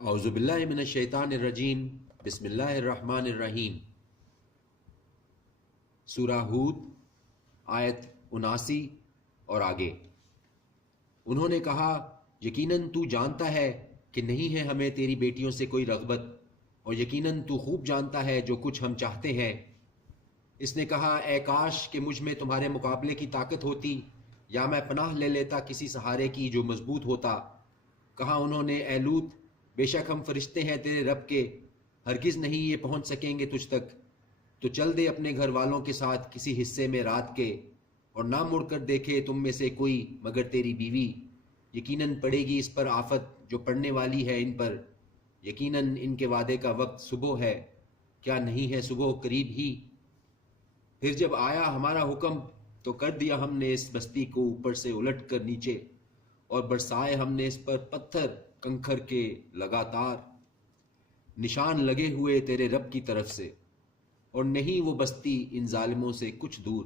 اعوذ باللہ من الشیطان الرجیم، بسم اللہ الرحمن الرحیم۔ سورہ ہود آیت 79 اور آگے۔ انہوں نے کہا یقیناً تو جانتا ہے کہ نہیں ہے ہمیں تیری بیٹیوں سے کوئی رغبت، اور یقیناً تو خوب جانتا ہے جو کچھ ہم چاہتے ہیں۔ اس نے کہا اے کاش کہ مجھ میں تمہارے مقابلے کی طاقت ہوتی، یا میں پناہ لے لیتا کسی سہارے کی جو مضبوط ہوتا۔ کہا انہوں نے اے لوط، بے شک ہم فرشتے ہیں تیرے رب کے، ہرگز نہیں یہ پہنچ سکیں گے تجھ تک، تو چل دے اپنے گھر والوں کے ساتھ کسی حصے میں رات کے، اور نہ مڑ کر دیکھے تم میں سے کوئی مگر تیری بیوی، یقیناً پڑے گی اس پر آفت جو پڑنے والی ہے ان پر، یقیناً ان کے وعدے کا وقت صبح ہے، کیا نہیں ہے صبح قریب ہی۔ پھر جب آیا ہمارا حکم تو کر دیا ہم نے اس بستی کو اوپر سے الٹ کر نیچے، اور برسائے ہم نے اس پر پتھر کنکھر کے لگاتار، نشان لگے ہوئے تیرے رب کی طرف سے، اور نہیں وہ بستی ان ظالموں سے کچھ دور۔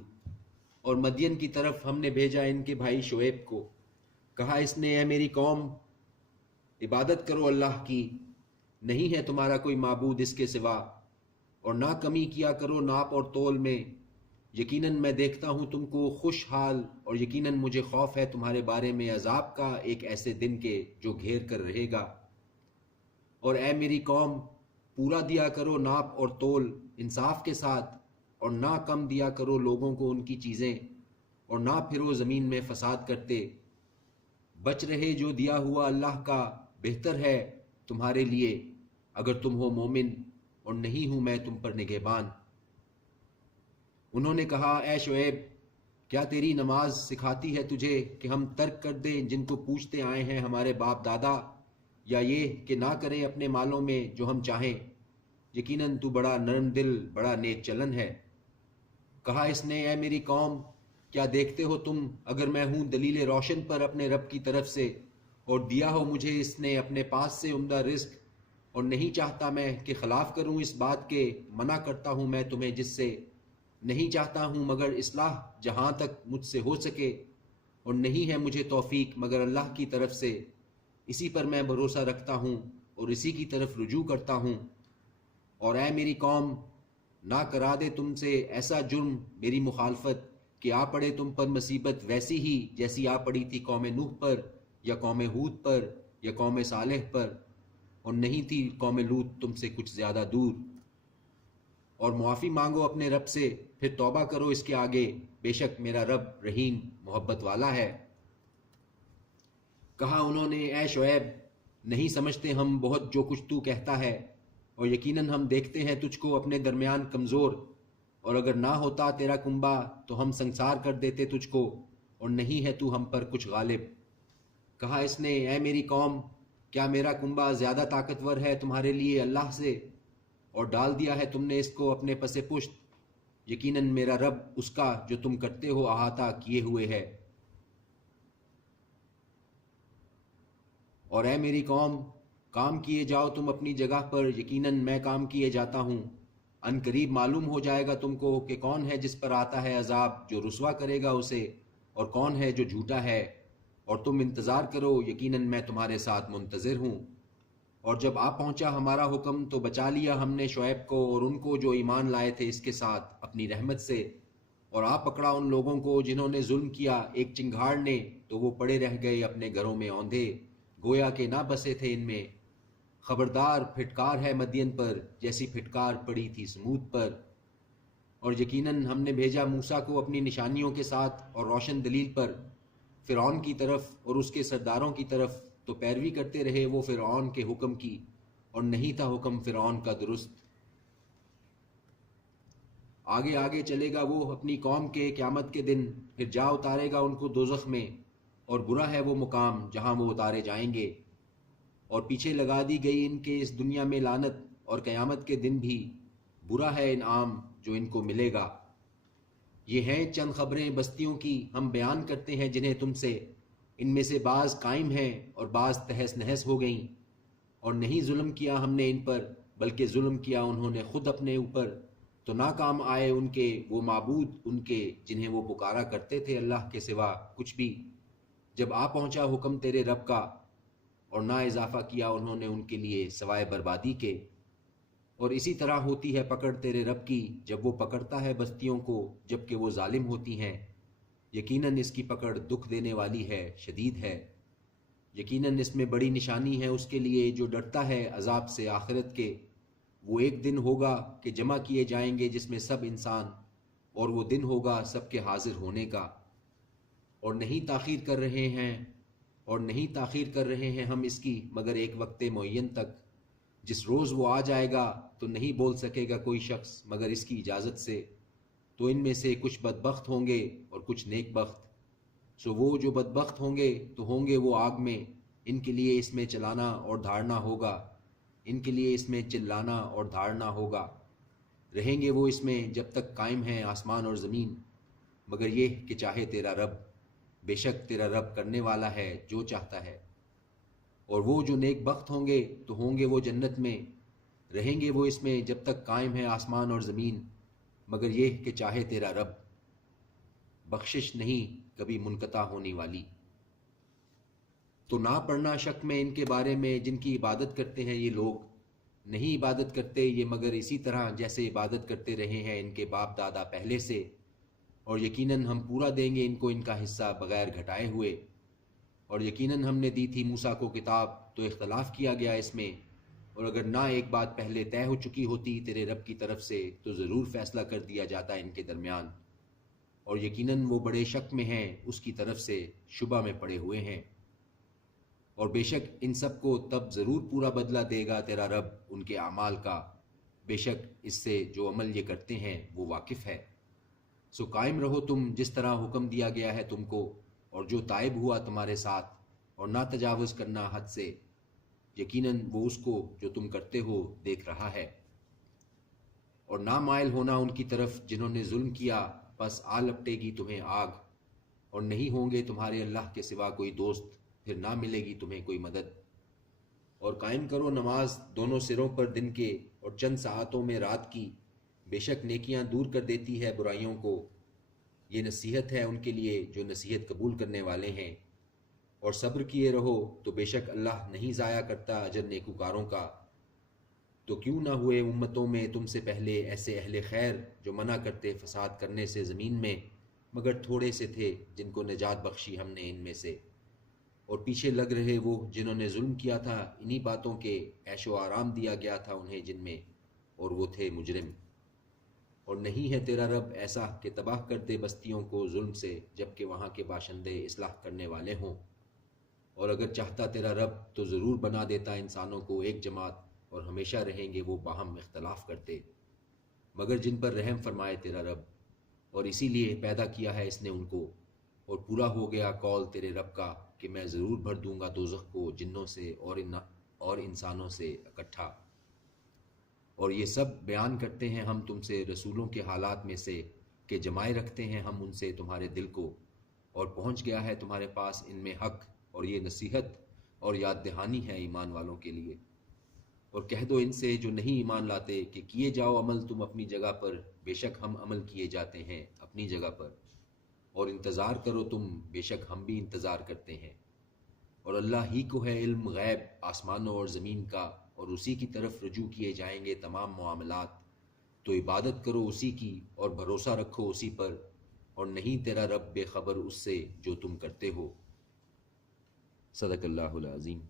اور مدین کی طرف ہم نے بھیجا ان کے بھائی شعیب کو، کہا اس نے اے میری قوم، عبادت کرو اللہ کی، نہیں ہے تمہارا کوئی معبود اس کے سوا، اور نہ کمی کیا کرو ناپ اور تول میں، یقیناً میں دیکھتا ہوں تم کو خوشحال، اور یقیناً مجھے خوف ہے تمہارے بارے میں عذاب کا ایک ایسے دن کے جو گھیر کر رہے گا۔ اور اے میری قوم، پورا دیا کرو ناپ اور تول انصاف کے ساتھ، اور نہ کم دیا کرو لوگوں کو ان کی چیزیں، اور نہ پھرو زمین میں فساد کرتے، بچ رہے جو دیا ہوا اللہ کا بہتر ہے تمہارے لیے اگر تم ہو مومن، اور نہیں ہوں میں تم پر نگہبان۔ انہوں نے کہا اے شعیب، کیا تیری نماز سکھاتی ہے تجھے کہ ہم ترک کر دیں جن کو پوچھتے آئے ہیں ہمارے باپ دادا، یا یہ کہ نہ کریں اپنے مالوں میں جو ہم چاہیں، یقیناً تو بڑا نرم دل بڑا نیک چلن ہے۔ کہا اس نے اے میری قوم، کیا دیکھتے ہو تم اگر میں ہوں دلیل روشن پر اپنے رب کی طرف سے، اور دیا ہو مجھے اس نے اپنے پاس سے عمدہ رزق، اور نہیں چاہتا میں کہ خلاف کروں اس بات کے، منع کرتا ہوں میں تمہیں جس سے، نہیں چاہتا ہوں مگر اصلاح جہاں تک مجھ سے ہو سکے، اور نہیں ہے مجھے توفیق مگر اللہ کی طرف سے، اسی پر میں بھروسہ رکھتا ہوں اور اسی کی طرف رجوع کرتا ہوں۔ اور اے میری قوم، نہ کرا دے تم سے ایسا جرم میری مخالفت کہ آ پڑے تم پر مصیبت ویسی ہی جیسی آ پڑی تھی قوم نوح پر، یا قوم ہود پر، یا قوم صالح پر، اور نہیں تھی قوم لوط تم سے کچھ زیادہ دور۔ اور معافی مانگو اپنے رب سے، پھر توبہ کرو اس کے آگے، بے شک میرا رب رحیم محبت والا ہے۔ کہا انہوں نے اے شعیب، نہیں سمجھتے ہم بہت جو کچھ تو کہتا ہے، اور یقیناً ہم دیکھتے ہیں تجھ کو اپنے درمیان کمزور، اور اگر نہ ہوتا تیرا کنبہ تو ہم سنسار کر دیتے تجھ کو، اور نہیں ہے تو ہم پر کچھ غالب۔ کہا اس نے اے میری قوم، کیا میرا کنبہ زیادہ طاقتور ہے تمہارے لیے اللہ سے، اور ڈال دیا ہے تم نے اس کو اپنے پس پشت، یقیناً میرا رب اس کا جو تم کرتے ہو احاطہ کیے ہوئے ہے۔ اور اے میری قوم، کام کیے جاؤ تم اپنی جگہ پر، یقیناً میں کام کیے جاتا ہوں، ان قریب معلوم ہو جائے گا تم کو کہ کون ہے جس پر آتا ہے عذاب جو رسوا کرے گا اسے، اور کون ہے جو جھوٹا ہے، اور تم انتظار کرو، یقیناً میں تمہارے ساتھ منتظر ہوں۔ اور جب آ پہنچا ہمارا حکم تو بچا لیا ہم نے شعیب کو اور ان کو جو ایمان لائے تھے اس کے ساتھ اپنی رحمت سے، اور آ پکڑا ان لوگوں کو جنہوں نے ظلم کیا ایک چنگھاڑ نے، تو وہ پڑے رہ گئے اپنے گھروں میں اوندھے، گویا کہ نہ بسے تھے ان میں۔ خبردار پھٹکار ہے مدین پر جیسی پھٹکار پڑی تھی سمود پر۔ اور یقیناً ہم نے بھیجا موسیٰ کو اپنی نشانیوں کے ساتھ اور روشن دلیل پر فرعون کی طرف اور اس کے سرداروں کی طرف، تو پیروی کرتے رہے وہ فرعون کے حکم کی، اور نہیں تھا حکم فرعون کا درست۔ آگے آگے چلے گا وہ اپنی قوم کے قیامت کے دن، پھر جا اتارے گا ان کو دوزخ میں، اور برا ہے وہ مقام جہاں وہ اتارے جائیں گے۔ اور پیچھے لگا دی گئی ان کے اس دنیا میں لعنت، اور قیامت کے دن بھی برا ہے انعام جو ان کو ملے گا۔ یہ ہیں چند خبریں بستیوں کی ہم بیان کرتے ہیں جنہیں تم سے، ان میں سے بعض قائم ہیں اور بعض تہس نہس ہو گئیں۔ اور نہیں ظلم کیا ہم نے ان پر، بلکہ ظلم کیا انہوں نے خود اپنے اوپر، تو نہ کام آئے ان کے وہ معبود ان کے جنہیں وہ پکارا کرتے تھے اللہ کے سوا کچھ بھی، جب آ پہنچا حکم تیرے رب کا۔ اور نہ اضافہ کیا انہوں نے ان کے لیے سوائے بربادی کے۔ اور اسی طرح ہوتی ہے پکڑ تیرے رب کی جب وہ پکڑتا ہے بستیوں کو جب کہ وہ ظالم ہوتی ہیں۔ یقیناً اس کی پکڑ دکھ دینے والی ہے، شدید ہے۔ یقیناً اس میں بڑی نشانی ہے اس کے لیے جو ڈرتا ہے عذاب سے آخرت کے۔ وہ ایک دن ہوگا کہ جمع کیے جائیں گے جس میں سب انسان، اور وہ دن ہوگا سب کے حاضر ہونے کا۔ اور نہیں تاخیر کر رہے ہیں ہم اس کی مگر ایک وقت معین تک۔ جس روز وہ آ جائے گا تو نہیں بول سکے گا کوئی شخص مگر اس کی اجازت سے۔ تو ان میں سے کچھ بدبخت ہوں گے اور کچھ نیک بخت۔ سو وہ جو بدبخت ہوں گے تو ہوں گے وہ آگ میں، ان کے لیے اس میں چلانا اور دھاڑنا ہوگا، رہیں گے وہ اس میں جب تک قائم ہیں آسمان اور زمین، مگر یہ کہ چاہے تیرا رب، بے شک تیرا رب کرنے والا ہے جو چاہتا ہے۔ اور وہ جو نیک بخت ہوں گے تو ہوں گے وہ جنت میں، رہیں گے وہ اس میں جب تک قائم ہے آسمان اور زمین، مگر یہ کہ چاہے تیرا رب۔ بخشش نہیں کبھی منقطع ہونے والی۔ تو نہ پڑنا شک میں ان کے بارے میں جن کی عبادت کرتے ہیں یہ لوگ، نہیں عبادت کرتے یہ مگر اسی طرح جیسے عبادت کرتے رہے ہیں ان کے باپ دادا پہلے سے، اور یقیناً ہم پورا دیں گے ان کو ان کا حصہ بغیر گھٹائے ہوئے۔ اور یقیناً ہم نے دی تھی موسیٰ کو کتاب تو اختلاف کیا گیا اس میں، اور اگر نہ ایک بات پہلے طے ہو چکی ہوتی تیرے رب کی طرف سے تو ضرور فیصلہ کر دیا جاتا ان کے درمیان، اور یقیناً وہ بڑے شک میں ہیں اس کی طرف سے، شبہ میں پڑے ہوئے ہیں۔ اور بے شک ان سب کو تب ضرور پورا بدلہ دے گا تیرا رب ان کے اعمال کا، بے شک اس سے جو عمل یہ کرتے ہیں وہ واقف ہے۔ سو قائم رہو تم جس طرح حکم دیا گیا ہے تم کو، اور جو تائب ہوا تمہارے ساتھ، اور نہ تجاوز کرنا حد سے، یقیناً وہ اس کو جو تم کرتے ہو دیکھ رہا ہے۔ اور نہ مائل ہونا ان کی طرف جنہوں نے ظلم کیا، پس آ لپٹے گی تمہیں آگ، اور نہیں ہوں گے تمہارے اللہ کے سوا کوئی دوست، پھر نہ ملے گی تمہیں کوئی مدد۔ اور قائم کرو نماز دونوں سروں پر دن کے اور چند ساعتوں میں رات کی، بے شک نیکیاں دور کر دیتی ہے برائیوں کو۔ یہ نصیحت ہے ان کے لیے جو نصیحت قبول کرنے والے ہیں۔ اور صبر کیے رہو تو بے شک اللہ نہیں ضائع کرتا اجر نیکوکاروں کا۔ تو کیوں نہ ہوئے امتوں میں تم سے پہلے ایسے اہل خیر جو منع کرتے فساد کرنے سے زمین میں، مگر تھوڑے سے تھے جن کو نجات بخشی ہم نے ان میں سے۔ اور پیچھے لگ رہے وہ جنہوں نے ظلم کیا تھا انہی باتوں کے عیش و آرام دیا گیا تھا انہیں جن میں، اور وہ تھے مجرم۔ اور نہیں ہے تیرا رب ایسا کہ تباہ کر دے بستیوں کو ظلم سے جبکہ وہاں کے باشندے اصلاح کرنے والے ہوں۔ اور اگر چاہتا تیرا رب تو ضرور بنا دیتا انسانوں کو ایک جماعت، اور ہمیشہ رہیں گے وہ باہم اختلاف کرتے، مگر جن پر رحم فرمائے تیرا رب، اور اسی لیے پیدا کیا ہے اس نے ان کو۔ اور پورا ہو گیا قول تیرے رب کا کہ میں ضرور بھر دوں گا دوزخ کو جنوں سے اور انسانوں سے اکٹھا۔ اور یہ سب بیان کرتے ہیں ہم تم سے رسولوں کے حالات میں سے کہ جمائے رکھتے ہیں ہم ان سے تمہارے دل کو، اور پہنچ گیا ہے تمہارے پاس ان میں حق، اور یہ نصیحت اور یاد دہانی ہے ایمان والوں کے لیے۔ اور کہہ دو ان سے جو نہیں ایمان لاتے کہ کیے جاؤ عمل تم اپنی جگہ پر، بے شک ہم عمل کیے جاتے ہیں اپنی جگہ پر، اور انتظار کرو تم، بے شک ہم بھی انتظار کرتے ہیں۔ اور اللہ ہی کو ہے علم غیب آسمانوں اور زمین کا، اور اسی کی طرف رجوع کیے جائیں گے تمام معاملات۔ تو عبادت کرو اسی کی اور بھروسہ رکھو اسی پر، اور نہیں تیرا رب بے خبر اس سے جو تم کرتے ہو۔ صدق اللہ العظیم۔